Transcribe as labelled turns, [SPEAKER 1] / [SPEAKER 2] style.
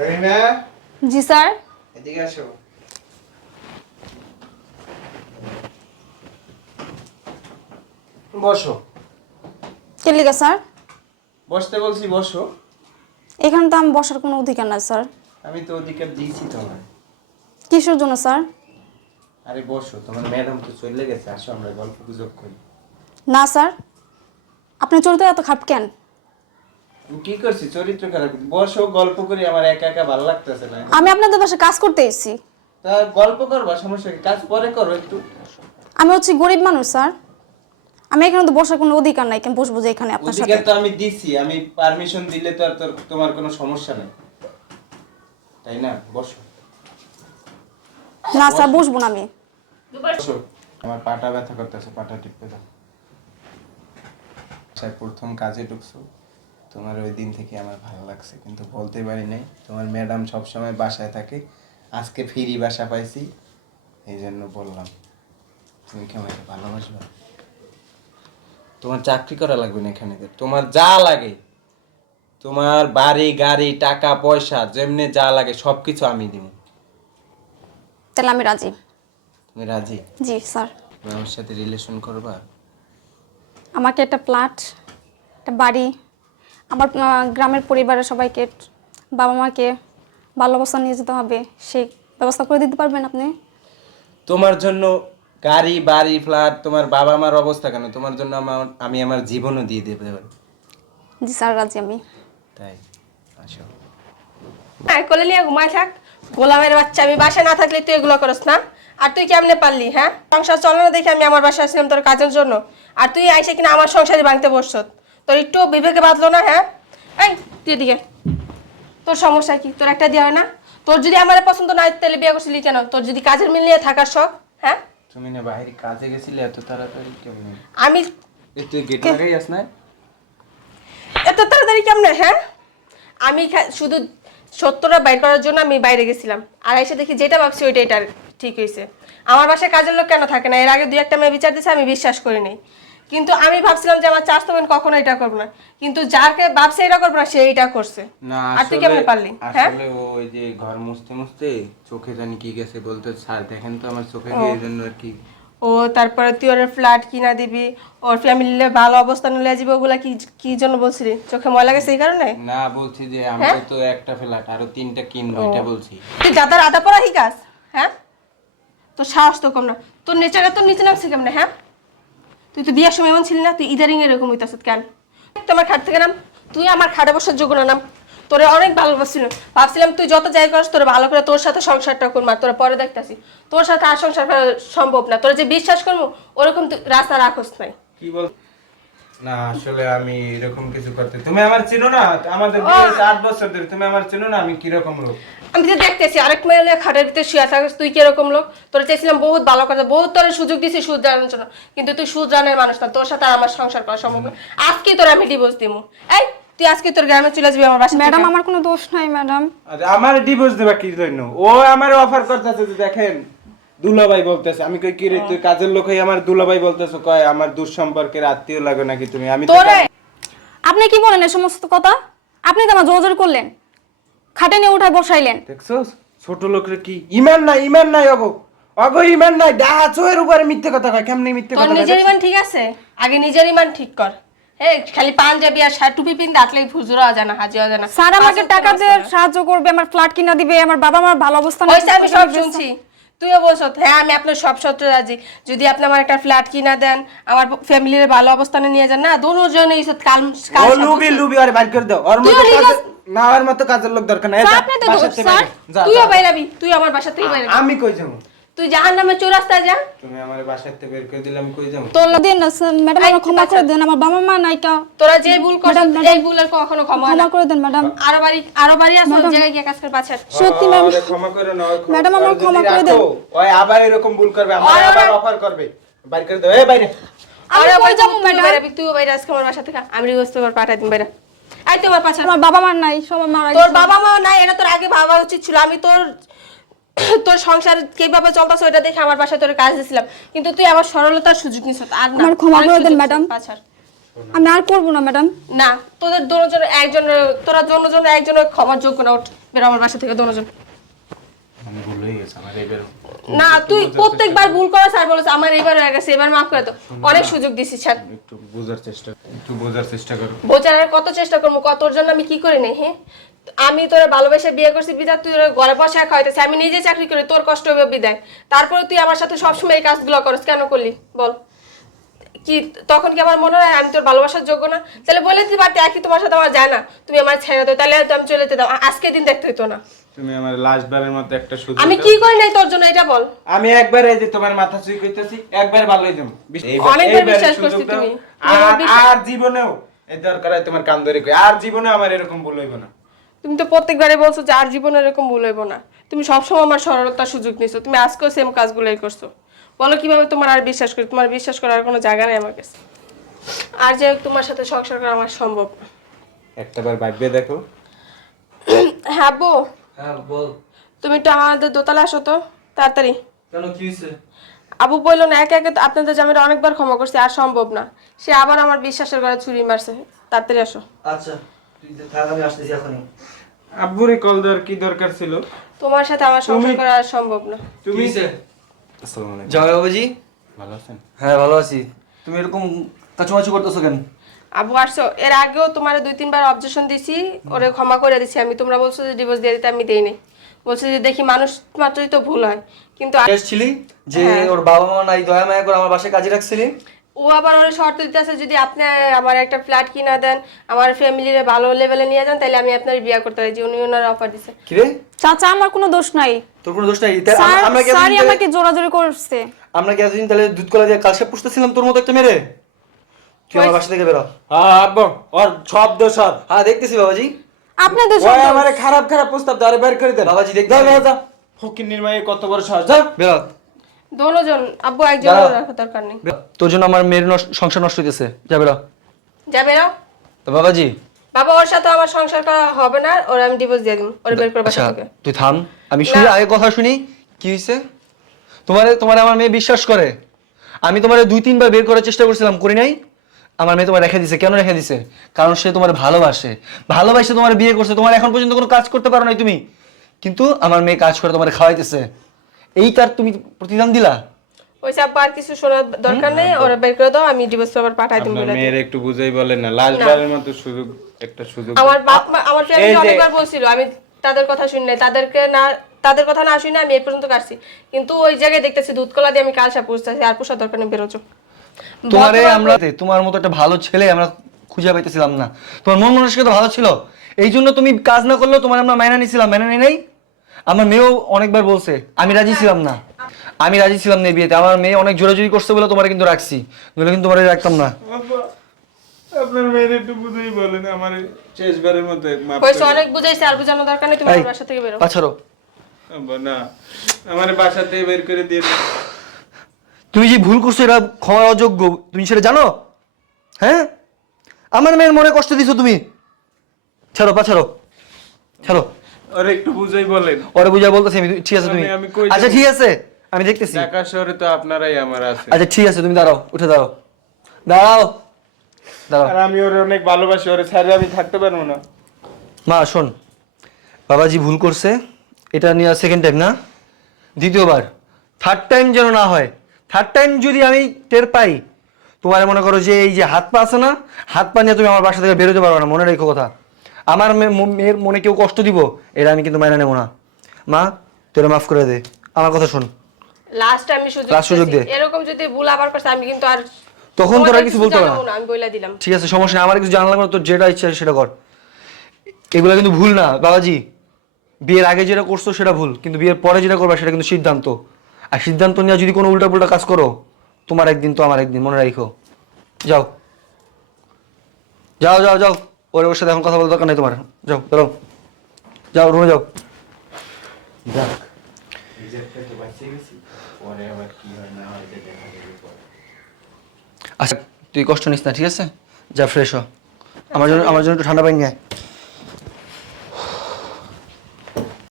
[SPEAKER 1] রহিমা?
[SPEAKER 2] জি sir.
[SPEAKER 1] এদিকে আসো। বসো।
[SPEAKER 2] কে লিখে স্যার?
[SPEAKER 1] বসতে বলছি বসো।
[SPEAKER 2] এখানে তো আমি বসার কোনো অধিকার নাই স্যার।
[SPEAKER 1] আমি তো অধিকার দিয়েছি তোমার
[SPEAKER 2] কিসের জন্য স্যার?
[SPEAKER 1] আরে বসো তোমার ম্যাডাম তো চলে গেছে আসো আমরা গল্প গুজব করি।
[SPEAKER 2] না স্যার। আপনি চলতে এত খাপ কেন?
[SPEAKER 1] কি করছি? চরিত্র খারাপ। বসো গল্প করি আমার একা একা ভালো লাগতেছে না।
[SPEAKER 2] আমি আপনাদের বাসায় কাজ করতে এসেছি।
[SPEAKER 1] তা গল্প করবা সমস্যা কি? কাজ পরে করো একটু।
[SPEAKER 2] আমি হচ্ছি গরিব মানুষ স্যার। আমি এখানে তো বসার কোনো অধিকার নাই কেন বসবো যে এখানে আপনার সাথে?
[SPEAKER 1] অধিকার তো আমি দিছি আমি পারমিশন দিলে তো আর তোর তোমার কোনো সমস্যা নেই। তাই না? বসো।
[SPEAKER 2] না স্যার বসবো না আমি।
[SPEAKER 1] বসো। আমার পাটা ব্যথা করতেছে পাটা টিপে দাও। স্যার প্রথম কাজে ঢুকছো। তোমার ওই দিন থেকে আমার ভালো লাগছে কিন্তু বলতে পারি নাই। তোমার ম্যাডাম সবসময় বাসায় থাকে। আজকে ফিরি বাসা পাইছি এই জন্য বললাম তুমি কি আমাকে ভালোবাসবে? তোমার চাকরি করা লাগবে না এখানে তোমার যা লাগে তোমার বাড়ি গাড়ি টাকা পয়সা যেমনি যা লাগে সব কিছু আমি দিব
[SPEAKER 2] তাহলে আমি রাজি।
[SPEAKER 1] তুমি রাজি?
[SPEAKER 2] জি স্যার।
[SPEAKER 1] আমার সাথে রিলেশন করবা?
[SPEAKER 2] আমাকে একটা প্লাট একটা বাড়ি আমার গ্রামের পরিবারের সবাইকে বাবা মাকে ভালো অবস্থা নিয়ে যেতে হবে সেই ব্যবস্থা করে দিতে পারবেন আপনি?
[SPEAKER 1] তোমার জন্য গাড়ি বাড়ি ফ্ল্যাট তোমার বাবা মার অবস্থা কেন? তোমার জন্য আমার আমি আমার জীবনও দিয়ে দেবে
[SPEAKER 2] জি স্যার রাজি আমি।
[SPEAKER 1] তাই আসো।
[SPEAKER 3] হ্যাঁ কোলে নিয়ে ঘুমায় থাক। গোলামের বাচ্চা আমি বাসায় না থাকলে তুই এগুলো করস না। আর তুই কেমনে পারলি হ্যাঁ? সংসার চলে না দেখে আমি আমার বাসায় আসলাম তোর কাজের জন্য। আর তুই আইসে কিনা আমার সংসারে ভাঙতে বসছ। তোর একটু বিবেকে বাঁধলো না হ্যাঁ? এই তুই এদিকে তোর সমস্যা কি? তোর একটা দেওয়া হয় না? তোর যদি আমার পছন্দ না হয়, তাহলে বিয়ে করছিলি কেন? তোর যদি কাজের মিল নিয়ে থাকার শখ হ্যাঁ?
[SPEAKER 1] তুমি না বাইরে কাজে গেছিলে এত তাড়াতাড়ি কেমন?
[SPEAKER 3] আমি
[SPEAKER 1] এ তুই গেট লাগাই আস না
[SPEAKER 3] এত তাড়াতাড়ি কেমনে হ্যাঁ? আমি শুধু সত্যটা বাইর করার জন্য আমি বাইরে গেছিলাম। আর এসে দেখি যেটা ভাবছি ওইটা এটা ঠিক হয়েছে আমার বাসায় কাজের লোক কেন থাকে না? এর আগে দুই একটা মেয়ে বিচার দিয়েছে আমি বিশ্বাস করি নাই। কিন্তু আমি ভাবছিলাম যে আমার চাষ তখন কখনো এটা করব না। কিন্তু যাকে ভাবছে এটা করব না সে এটা করছে।
[SPEAKER 1] না
[SPEAKER 3] আর তুই কেমনে পারলি? হ্যাঁ?
[SPEAKER 1] আসলে ও ওই যে ঘর মুছতে মুছতে চোখে জানি কি গেছে বলতে স্যার দেখেন তো আমার চোখে এই জন্য আর কি।
[SPEAKER 3] ও তারপরে তুই ওর ফ্ল্যাট কিনা দিবি ওর ফ্যামিলির ভালো অবস্থানে লিয়ে যাবি ওগুলা কি কি জন্য বলছিলি? চোখে ময়লা গেছে এই কারণে?
[SPEAKER 1] না বলছি যে আমি
[SPEAKER 3] হ্যাঁ?
[SPEAKER 1] তো একটা ফ্ল্যাট আরও তিনটা কিনবো এটা বলছি।
[SPEAKER 3] তুই যাতার আদা পড়া হিকাস হ্যাঁ? তোর সাহস তো কম না। তোর নেচারটা তোর নিচে নামছে কেমনে হ্যাঁ? তুই তো বিয়ার সময় এমন ছিলি না তুই ইদারিং এরকম হইতাস কেন? তোমার খাট থেকে নাম তুই আমার খাটে বসার যোগ্য না নাম। তোরে অনেক ভালোবাসছিল ভাবছিলাম তুই যত যাই করিস তোর ভালো করে তোর সাথে সংসারটা করব আর তোরা পরে দেখতাছি। তোর সাথে আর সংসার করা সম্ভব না। তোরা যে বিশ্বাস করব ওরকম তুই রাস্তা রাখোস নাই।
[SPEAKER 1] কি বল? না আসলে আমি এরকম কিছু করতে তুমি আমার চিনো না আমাদের বিয়ে আট বছর ধরে তুমি আমার চিনো না আমি কীরকম লোক?
[SPEAKER 3] আমি তো দেখতেছি আরেক মেয়ে হলে খাটের ভিতরে শুয়ে থাকিস তুই কীরকম লোক? তোর চাইছিলাম বহুত ভালো কথা বহুত তোর সুযোগ দিছি সুদ জানার জন্য। কিন্তু তুই সুদ জানার মানুষ না তোর সাথে আর আমার সংসার করা সম্ভব না। আজকে তোর আমি ডিভোর্স দিব এই তুই আজকে তোর গ্রামে চলে যাবি আমার বাসা
[SPEAKER 2] ম্যাডাম আমার কোনো দোষ নাই ম্যাডাম।
[SPEAKER 1] আরে আমার ডিভোর্স দেবা কি জন্য? ও আমার অফার করতেছে যে দেখেন দুলাভাই বলতেছে। আমি কই কি রে তুই কাজের লোক হয়ে আমার দুলাভাই বলতেছো? কয় আমার দুঃসম্পর্কের আত্মীয় লাগে নাকি তুমি? আমি তো
[SPEAKER 3] তোরে
[SPEAKER 2] আপনি কি বলেন এই সমস্ত কথা? আপনি তো আমার জোর করলেন। খাটে নিয়ে উঠায় বসাইলেন।
[SPEAKER 1] দেখছ ছোট লোকের কি? ইমান নাই ইমান নাই অগো। অগো ইমান নাই। ডাহা চোয়ের উপরে মিথ্যে কথা কয়। কেমনে মিথ্যে
[SPEAKER 3] তোর
[SPEAKER 1] কথা
[SPEAKER 3] নিজের ইমান ঠিক আছে? আগে নিজের ইমান ঠিক কর। হ্যাঁ খালি পাঞ্জাবি আর শার্ট টুপি পিন আটলে ফুজুরা জানা হাজি জানা
[SPEAKER 2] স্যার আমাকে টাকা দিয়ে সাহায্য করবে আমার ফ্ল্যাট কিনা দিবে আমার বাবা মার ভালো অবস্থা
[SPEAKER 3] ওইসে আমি সব শুনছি। তুইও বলছো হ্যাঁ আমি আপনার সব সত্য রাজি। যদি আপনি আমার একটা ফ্ল্যাট কিনা দেন আমার ফ্যামিলির ভালো অবস্থানে নিয়ে যান। না দুজনে এই সব কাল কাল
[SPEAKER 1] লুবি লুবি আরে বাইর করে দাও। ওর
[SPEAKER 3] তুইও
[SPEAKER 1] মতো
[SPEAKER 3] লিগাস-
[SPEAKER 1] কাজের- না ওর মতো কাজের লোক দরকার নাই।
[SPEAKER 2] আপনি তো দোষ, স্যার।
[SPEAKER 3] তুইও। বাইরাবি তুই আমার বাসা তুই বাইরাবি।
[SPEAKER 1] আমি কই যাব?
[SPEAKER 3] তুই জাহান নামে চৌরাস্তায় যা।
[SPEAKER 1] তুমি আমার থেকে বের করে দিলে আমি কই যাব?
[SPEAKER 2] তোর দিন না স্যার ম্যাডাম আমার ক্ষমা করে দেন আমার বাবা মা নাই কা।
[SPEAKER 3] তোরা যে ভুল করছিস। এই ভুলের কখনো ক্ষমা না।
[SPEAKER 2] ক্ষমা করে দেন ম্যাডাম।
[SPEAKER 3] আরও বাড়ি আরও বাড়ি আসো ওই জায়গায় গিয়ে কাজ করে পাচ্ছে
[SPEAKER 2] সত্যি ম্যাম
[SPEAKER 1] ক্ষমা করে নাও
[SPEAKER 2] ম্যাডাম, আমার ক্ষমা করে দেন।
[SPEAKER 1] ওই আবার এরকম ভুল করবে আমার আবার অফার করবে। বাইর করে দাও এই বাইরে।
[SPEAKER 2] আমি কই যাব ম্যাডাম?
[SPEAKER 3] বাইরাবি তুইও বাইরে আজকে আমার বাসা থেকে আমি রিগোস্ত করে পাঠাই দিন বাইরে। আই তোমার পাশে
[SPEAKER 2] আমার বাবা মা নাই সবাই মারা
[SPEAKER 3] তোর বাবা মা নাই এটা তোর আগে বাবা উচিত ছিল। আমি তোর তোর সংসার কীভাবে চলতেছে ওইটা দেখে আমার বাসায় তোর কাজ দিয়েছিলাম। কিন্তু তুই আমার সরলতার সুযোগ নিছ আর না
[SPEAKER 2] আমার ক্ষমা করে দেন, ম্যাডাম।
[SPEAKER 3] পাছার।
[SPEAKER 2] আমি আর করব না ম্যাডাম।
[SPEAKER 3] না তোদের দুজন একজন তোরা দুজন একজন ক্ষমার যোগ্য না ওঠ। বেরো আমার বাসা থেকে দুজন
[SPEAKER 1] আমি ভুল হয়ে গেছে আমার এবার
[SPEAKER 3] না তুই প্রত্যেকবার ভুল করা স্যার বলেছে আমার এবার হয়ে গেছে এবার মাফ করে দাও। অনেক সুযোগ দিছিস স্যার।
[SPEAKER 1] একটু বোঝার চেষ্টা একটু বোঝার চেষ্টা করো।
[SPEAKER 3] বোঝার কত চেষ্টা করব কত তোর জন্য আমি কি করি নাই হ্যাঁ? আমি তোরা ভালোবেসে বিয়ে করছি বিদা তুই ঘরে বসে খাওয়াইতেছি আমি নিজে চাকরি করি তোর কষ্ট হবে বিদায়। তারপরে তুই আমার সাথে সবসময় এই কাজগুলো করস কেন করলি? বল। কি তখন কি আমার মনে হয় আমি তোর ভালোবাসার যোগ্য না? তাহলে বলে দিতে পারতে একই তোমার সাথে আমার যায় না। তুমি আমার ছেড়ে দাও তাহলে আমি চলে যেতে দাও আজকে দিন দেখতে হইতো না।
[SPEAKER 1] তুমি আমার লাস্ট বারের মতো একটা সুযোগ
[SPEAKER 3] আমি কি করি নাই তোর জন্য এটা বল।
[SPEAKER 1] আমি একবার এই যে তোমার মাথা চুই করতেছি একবার ভালো হয়ে যাব
[SPEAKER 3] অনেকবার বিশ্বাস করছি তুমি।
[SPEAKER 1] আর আর জীবনেও এই দরকার হয় তোমার কান ধরে কই। আর জীবনে আমার এরকম ভুল হইব না।
[SPEAKER 3] তুমি তো প্রত্যেকবারে বলছো যে আর জীবনে এরকম ভুল হইব না। তুমি সবসময় আমার সরলতার সুযোগ নিছো। তুমি আজকেও সেম কাজগুলোই করছ। বলো কীভাবে তোমার আর বিশ্বাস করি? তোমার বিশ্বাস করার কোনো জায়গা নেই আমার কাছে। আর যে তোমার সাথে সংসার করা আমার সম্ভব না।
[SPEAKER 1] একটাবার ভাববে দেখো।
[SPEAKER 3] হ্যাঁ
[SPEAKER 4] হ্যাঁ বল।
[SPEAKER 3] তুমি একটু আমাদের দোতলা আসো তো তাড়াতাড়ি।
[SPEAKER 4] কেন কি হয়েছে?
[SPEAKER 3] আবু বলল না একে একে আপনাদের জামাইরা অনেকবার ক্ষমা করছে আর সম্ভব না। সে আবার আমার বিশ্বাসের ঘরে ছুরি মারছে। তাড়াতাড়ি আসো।
[SPEAKER 4] আচ্ছা তুই থাক আমি আসতেছি এখনই।
[SPEAKER 1] আব্বুরে কল দেওয়ার কি দরকার ছিল?
[SPEAKER 3] তোমার সাথে আমার সংসার করা আর সম্ভব না।
[SPEAKER 1] তুমি আসসালামু আলাইকুম।
[SPEAKER 4] জামাই বাবাজি?
[SPEAKER 1] ভালো আছেন?
[SPEAKER 4] হ্যাঁ ভালো আছি। তুমি এরকম কাচুমাচু করতেছো কেন?
[SPEAKER 3] আবু আসছো। এর আগেও তোমার দুই তিনবার অবজেকশন দিছি ওরে ক্ষমা করে দিছি। আমি তোমরা বলছো যে ডিভোর্স দিয়ে দিতে আমি দেই নাই বলছে যে দেখি মানুষ মাত্রই তো ভুল হয়। কিন্তু
[SPEAKER 4] এসেছিলি যে
[SPEAKER 3] হ্যাঁ।
[SPEAKER 4] ওর বাবা মা নাই দয়া মায়া করে আমার বাসায় কাজে রাখছিলি?
[SPEAKER 3] ও আবার ওরা শর্ত দিতেছে যদি আপনি আমার একটা ফ্ল্যাট কিনা দেন আমার ফ্যামিলির ভালো লেভেলে নিয়ে যান তাহলে আমি আপনার বিয়ে করতে পারি। যে উনি ওনার অফার দিছে।
[SPEAKER 4] কিরে
[SPEAKER 2] চাচা আমার কোনো দোষ নাই।
[SPEAKER 4] তোর কোনো দোষ নাই? আমরা কি
[SPEAKER 2] আমাকে জোরাজোরি করছে।
[SPEAKER 4] আমরা কি এতদিন তাহলে দুধ কলা দিয়ে কালসা পুষতেছিলাম তোর মতো একটা মেরে তুই আমার বাসা থেকে বেরো
[SPEAKER 1] হ্যাঁ আব্বু ওর সব দোষ ওর।
[SPEAKER 4] হ্যাঁ দেখতেছি বাবাজি।
[SPEAKER 2] আপনি দোষ
[SPEAKER 1] ওই আমারে খারাপ খারাপ প্রস্তাব দাঁড়ে বের করে দেন।
[SPEAKER 4] বাবাজি, হবে।
[SPEAKER 1] যাও, যাও। ফকির নির্মাই কত বড় সাহস যাও।
[SPEAKER 4] বেরো
[SPEAKER 3] দোনোজন আব্বু একজন। দরকার নেই।
[SPEAKER 4] তোর জন্য আমার মেয়ের নষ্ট- সংসার নষ্ট হইতেছে। যা বেরো
[SPEAKER 3] যাবে না
[SPEAKER 4] তো বাবাজি।
[SPEAKER 3] বাবা ওর সাথে আমার সংসার করা হবে না ওর আমি ডিভোর্স দিয়ে দিব। ওর বের করে বাসা
[SPEAKER 4] আচ্ছা
[SPEAKER 3] থেকে।
[SPEAKER 4] তুই থাম। আমি শুনি আগে কথা শুনি কি হয়েছে তোমারে তোমার আমার মেয়ে বিশ্বাস করে। আমি তোমার দুই তিনবার বের করার চেষ্টা করছিলাম করি নাই? আমার মেয়ে তোমার রেখে দিছে। কেন রেখে দিছে? কারণ সে তোমার ভালোবাসে। ভালোবাসে তোমার বিয়ে করছে। তোমার এখন পর্যন্ত কোনো কাজ করতে পারো নাই তুমি। কিন্তু আমার মেয়ে কাজ করে তোমার খাওয়াইতেছে। এই তার তুমি প্রতিদান দিলা?
[SPEAKER 3] ওই আর কিছু শোনার দরকার নেই ওরা বের করে দাও আমি ডিভোর্স পেপার পাঠাই দিব
[SPEAKER 1] আপনার
[SPEAKER 3] বলে
[SPEAKER 1] মেয়ের একটু বুঝাই বলেন না লাস্ট বারের মতো সুযোগ একটা সুযোগ
[SPEAKER 3] আমার বাপ আমার ফ্যামিলি অনেকবার বলছিল আমি তাদের কথা শুনি নাই। তাদেরকে না তাদের কথা না শুনে আমি এই পর্যন্ত কাটছি। কিন্তু ওই জায়গায় দেখতেছি দুধ কলা দিয়ে আমি কালসা পুষতেছি আর পুষার দরকার নেই বেরোছো
[SPEAKER 4] তোমারে আমরা তোমার মতো একটা ভালো ছেলে আমরা খুঁজে পাইতেছিলাম না। তোমার মন মানসিকতা ভালো ছিল। এই জন্য তুমি কাজ না করলেও তোমার আমরা মাইনা নিছিলাম মাইনা নেই নাই? আমার মেয়েও অনেকবার বলছে আমি রাজি ছিলাম না। আমি রাজি ছিলাম না বিয়েতে। আমার মেয়ে অনেক জোরাজুরি করছে বলে তোমার কিন্তু রাখছি। নইলে কিন্তু তোমার রাখতাম না।
[SPEAKER 1] আপনার মেয়ের একটু বুঝাই বলেন আমার শেষবারের মতো
[SPEAKER 3] হয়েছে অনেক বুঝাইছে আর বুঝানোর দরকার নেই তুমি আমার বাসা থেকে বেরো।
[SPEAKER 4] পাছাড়ো
[SPEAKER 1] না আমার বাসা থেকে বের করে দিয়ে।
[SPEAKER 4] তুমি যে ভুল করছ এটা ক্ষমার অযোগ্য। তুমি সেটা জানো? হ্যাঁ? আমার মেয়ের মনে কষ্ট দিছো তুমি। ছাড়ো পাছাড়ো ছাড়ো।
[SPEAKER 1] ওরে একটু বুঝাই বলেন।
[SPEAKER 4] ওরে বুঝা বলতেছি আমি ঠিক আছে তুমি। আচ্ছা ঠিক আছে আমি দেখতেছি।
[SPEAKER 1] ঢাকা শহরে তো আপনারাই আমার আছে
[SPEAKER 4] আচ্ছা ঠিক আছে তুমি দাঁড়াও উঠে দাঁড়াও। দাঁড়াও। দাঁড়াও।
[SPEAKER 1] আর আমি ওরে অনেক ভালোবাসি ওরে ছাড়া আমি থাকতে পারব না।
[SPEAKER 4] মা শোন। বাবাজি ভুল করছে এটা নিয়ে সেকেন্ড টাইম না। দ্বিতীয়বার। থার্ড টাইম যেন না হয় থার্ড টাইম যদি আমি টের পাই তোমার মনে করো যে এই যে হাত পা আছে না হাত পা নিয়ে তুমি আমার বাসা থেকে বেরোতে পারবে না মনে রেখো কথা। আমার মেয়ের মনে কেউ কষ্ট দিব এটা আমি কিন্তু মাইনা নেব না। মা তোরা মাফ করে দে। আমার কথা শোন।
[SPEAKER 3] লাস্ট আমি সুযোগ
[SPEAKER 4] Last সুযোগ
[SPEAKER 3] দিতেছি।
[SPEAKER 4] দে।
[SPEAKER 3] এরকম যদি ভুল আবার করছে আমি কিন্তু আর
[SPEAKER 4] তখন তোরা কিছু বলতে না।
[SPEAKER 3] না আমি বইলা দিলাম।
[SPEAKER 4] ঠিক আছে সমস্যা নেই। আমার কিছু জানলাম না তোর যেটা ইচ্ছা সেটা কর। এগুলো কিন্তু ভুল না বাবাজি। বিয়ের আগে যেটা করছ সেটা ভুল কিন্তু বিয়ের পরে যেটা করবা সেটা কিন্তু সিদ্ধান্ত। আর সিদ্ধান্ত নিয়ে যদি কোনো উল্টা পুল্টা কাজ করো তোমার একদিন তো আমার একদিন মনে রাখো যাও। যাও যাও যাও। ওর ওর সাথে এখন কথা বলার দরকার নেই তোমার। যাও চলো। যাও রুমে যাও।
[SPEAKER 1] যাক।
[SPEAKER 4] আচ্ছা তুই কষ্ট নিস না ঠিক আছে? যা ফ্রেশ হ। আমার জন্য আমার জন্য একটু ঠান্ডা পানি নিয়ে।